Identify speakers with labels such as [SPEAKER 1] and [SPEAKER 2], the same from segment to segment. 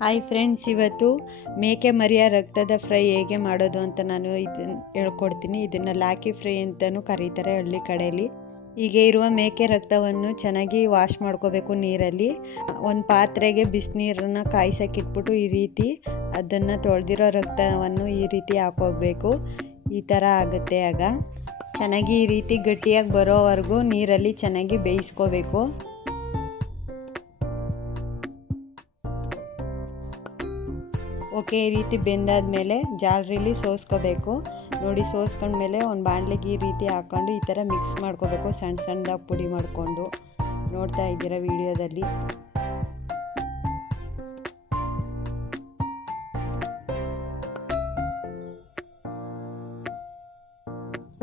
[SPEAKER 1] Hi friends ಇವತ್ತು ಮೇಕೆ ಮರಿಯ ರಕ್ತದ ಫ್ರೈ ಹೇಗೆ ಮಾಡೋದು ಅಂತ ನಾನು ಇದನ್ನು ಹೇಳ್ಕೊಡ್ತೀನಿ. ಇದನ್ನು ಲಾಕಿ ಫ್ರೈ ಅಂತಲೂ ಕರೀತಾರೆ ಹಳ್ಳಿ ಕಡೆಯಲ್ಲಿ ಹೀಗೆ ಇರುವ ಮೇಕೆ ರಕ್ತವನ್ನು ಚೆನ್ನಾಗಿ ವಾಶ್ ಮಾಡ್ಕೋಬೇಕು ನೀರಲ್ಲಿ. ಒಂದು ಪಾತ್ರೆಗೆ ಬಿಸಿನೀರನ್ನ ಕಾಯಿಸೋಕ್ಕಿಟ್ಬಿಟ್ಟು ಈ ರೀತಿ ಅದನ್ನು ತೊಳೆದಿರೋ ರಕ್ತವನ್ನು ಈ ರೀತಿ ಹಾಕೋಬೇಕು. ಈ ಥರ ಆಗುತ್ತೆ ಆಗ. ಚೆನ್ನಾಗಿ ಈ ರೀತಿ ಗಟ್ಟಿಯಾಗಿ ಬರೋವರೆಗೂ ನೀರಲ್ಲಿ ಚೆನ್ನಾಗಿ ಬೇಯಿಸ್ಕೋಬೇಕು. ಓಕೆ ಈ ರೀತಿ ಬೆಂದಾದ್ಮೇಲೆ ಜಾಲರಿಲಿ ಸೋಸ್ಕೋಬೇಕು. ನೋಡಿ ಸೋಸ್ಕೊಂಡ್ಮೇಲೆ ಒಂದು ಬಾಣಲೆಗೆ ಈ ರೀತಿ ಹಾಕ್ಕೊಂಡು ಈ ಥರ ಮಿಕ್ಸ್ ಮಾಡ್ಕೋಬೇಕು ಸಣ್ಣ ಸಣ್ಣದಾಗಿ ಪುಡಿ ಮಾಡಿಕೊಂಡು. ನೋಡ್ತಾ ಇದ್ದೀರ ವಿಡಿಯೋದಲ್ಲಿ?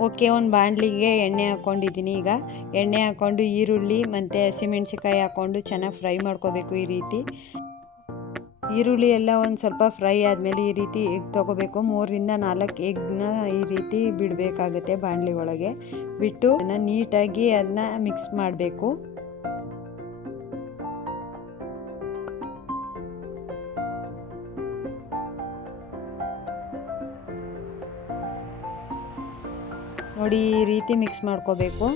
[SPEAKER 1] ಓಕೆ, ಒಂದು ಬಾಣಲಿಗೆ ಎಣ್ಣೆ ಹಾಕ್ಕೊಂಡಿದ್ದೀನಿ ಈಗ. ಎಣ್ಣೆ ಹಾಕ್ಕೊಂಡು ಈರುಳ್ಳಿ, ಮತ್ತು ಹಸಿಮೆಣ್ಸಿಕಾಯಿ ಹಾಕ್ಕೊಂಡು ಚೆನ್ನಾಗಿ ಫ್ರೈ ಮಾಡ್ಕೋಬೇಕು ಈ ರೀತಿ. ಈರುಳ್ಳಿ ಎಲ್ಲ ಒಂದು ಸ್ವಲ್ಪ ಫ್ರೈ ಆದಮೇಲೆ ಈ ರೀತಿ ಎಗ್ ತೊಗೋಬೇಕು. ಮೂರರಿಂದ ನಾಲ್ಕು ಎಗ್ನ ಈ ರೀತಿ ಬಿಡಬೇಕಾಗುತ್ತೆ ಬಾಣಲಿ ಒಳಗೆ. ಬಿಟ್ಟು ಅದನ್ನು ನೀಟಾಗಿ ಅದನ್ನ ಮಿಕ್ಸ್ ಮಾಡಬೇಕು. ನೋಡಿ ಈ ರೀತಿ ಮಿಕ್ಸ್ ಮಾಡ್ಕೋಬೇಕು.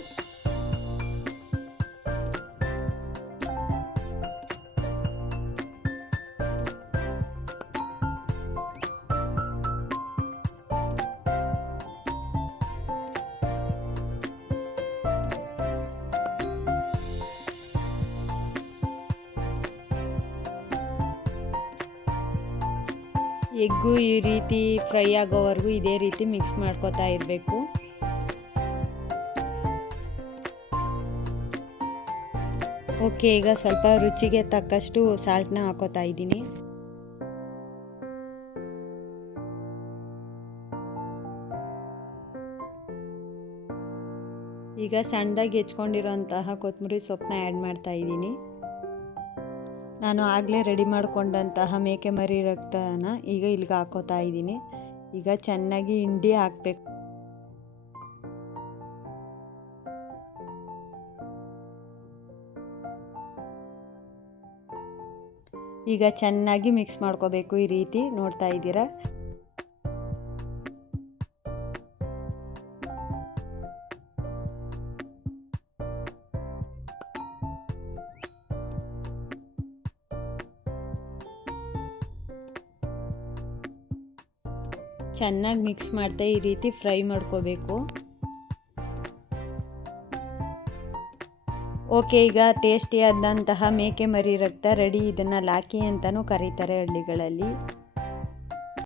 [SPEAKER 1] ಎಗ್ಗು ಈ ರೀತಿ ಫ್ರೈ ಆಗೋವರೆಗೂ ಇದೇ ರೀತಿ ಮಿಕ್ಸ್ ಮಾಡ್ಕೋತಾ ಇರಬೇಕು. ಓಕೆ, ಈಗ ಸ್ವಲ್ಪ ರುಚಿಗೆ ತಕ್ಕಷ್ಟು ಸಾಲ್ಟ್ನ ಹಾಕೋತಾ ಇದ್ದೀನಿ. ಈಗ ಸಣ್ಣದಾಗಿ ಹೆಚ್ಕೊಂಡಿರೋಂತಹ ಕೊತ್ತಂಬರಿ ಸೊಪ್ಪನ್ನ ಆ್ಯಡ್ ಮಾಡ್ತಾ ಇದ್ದೀನಿ. ನಾನು ಆಗಲೇ ರೆಡಿ ಮಾಡಿಕೊಂಡಂತಹ ಮೇಕೆ ಮರಿ ರಕ್ತನ ಈಗ ಇಲ್ಲಿಗೆ ಹಾಕೋತಾ ಇದ್ದೀನಿ. ಈಗ ಚೆನ್ನಾಗಿ ಹಿಂಡಿ ಹಾಕಬೇಕು. ಈಗ ಚೆನ್ನಾಗಿ ಮಿಕ್ಸ್ ಮಾಡ್ಕೋಬೇಕು ಈ ರೀತಿ ನೋಡ್ತಾ ಇದ್ದೀರಾ? ಚೆನ್ನಾಗಿ ಮಿಕ್ಸ್ ಮಾಡ್ತಾ ಈ ರೀತಿ ಫ್ರೈ ಮಾಡ್ಕೋಬೇಕು. ಓಕೆ ಈಗ ಟೇಸ್ಟಿಯಾದಂತಹ ಮೇಕೆ ಮರಿ ರಕ್ತ ರೆಡಿ ಇದನ್ನು ಲಾಕಿ ಅಂತಲೂ ಕರೀತಾರೆ ಹಳ್ಳಿಗಳಲ್ಲಿ.